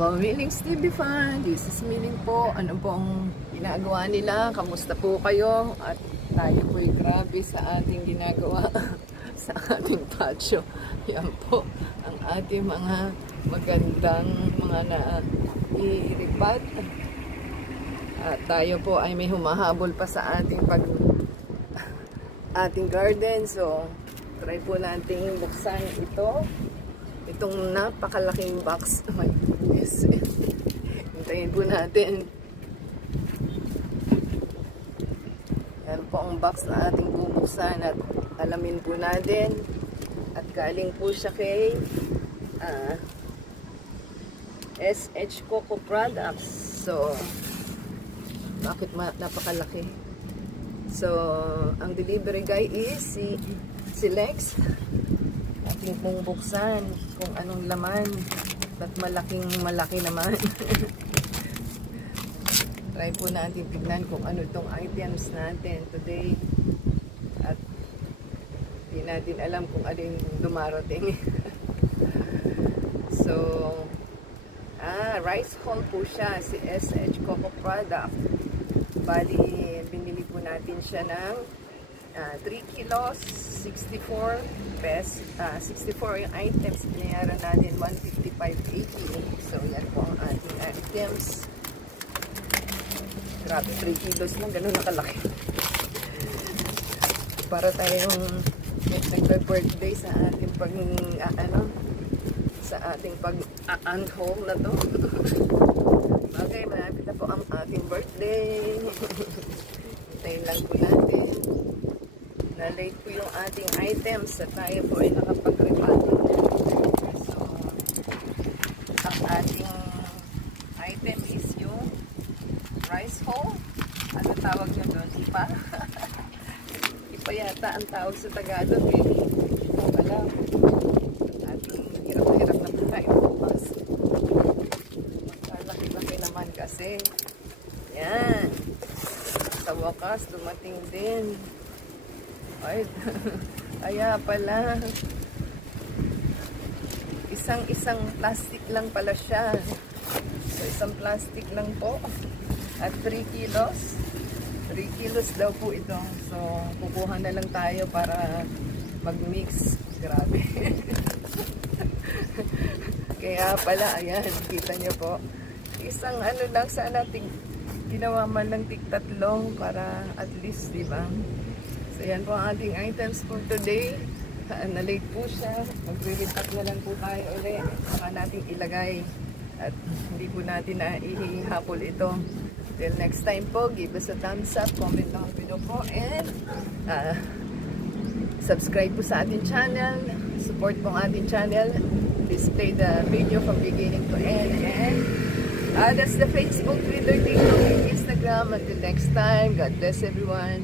Hello, Milling Stevie fan. This is Milling po. Ano pong ginagawa nila? Kamusta po kayo? At tayo po'y grabe sa ating ginagawa sa ating patio. Yan po ang ating mga magandang mga nairipad. At tayo po ay may humahabol pa sa ating garden. So, try po natin buksan ito. Itong napakalaking box. Oh my goodness. Hintayin po natin. Yan po ang box na ating bubuksan at alamin po natin. At galing po siya kay SH Coco Products. So, bakit napakalaki? So, ang delivery guy is si Lex. Ating pong buksan kung anong laman. At malaki naman. Try po natin tignan kung ano itong items natin today. At hindi natin alam kung ano yung dumarating. So, rice hull po siya. Si SH Coco Product. Bali, binili po natin siya ng 3 kilos, 64 pesos, 64 yung items, binayaran natin 155.80. So, yan po ang ating items. Grabe, 3 kilos lang, ganun nakalaki. Para tayong nagbe-birthday sa ating pag-unhaul na to. Okay, malapit na po ang ating birthday. Hintayin lang po natin. Na-late po yung ating items at tayo po ay nakapag-refund. So, ang ating item is yung rice hull. Ano tawag nyo doon? Ipa? Ipa yata ang tawag sa Tagalog eh. Ito pala. Ating hirap-hirap na po tayo bukas. Laki-laki naman kasi. Yan. Sa wakas, dumating din. Ay, kaya pala isang plastic lang pala siya. So, isang plastic lang po at 3 kilos 3 kilos daw po ito. So, kukuha na lang tayo para mag-mix. Grabe. Kaya pala, ayan, kita nyo po, isang ano lang, sana ginawa man lang tig-tatlong para at least, diba? So, yan po ang ating items for today. Na-late po siya. Magre-repack na lang po tayo ulit. Saka natin ilagay. At hindi po natin na ihihapol ito. Till next time po, give us a thumbs up, comment lang ang video po, and subscribe po sa ating channel. Support po ang ating channel. Please play the video from beginning to end. And that's the Facebook, Twitter, TikTok, and Instagram. Until next time, God bless everyone.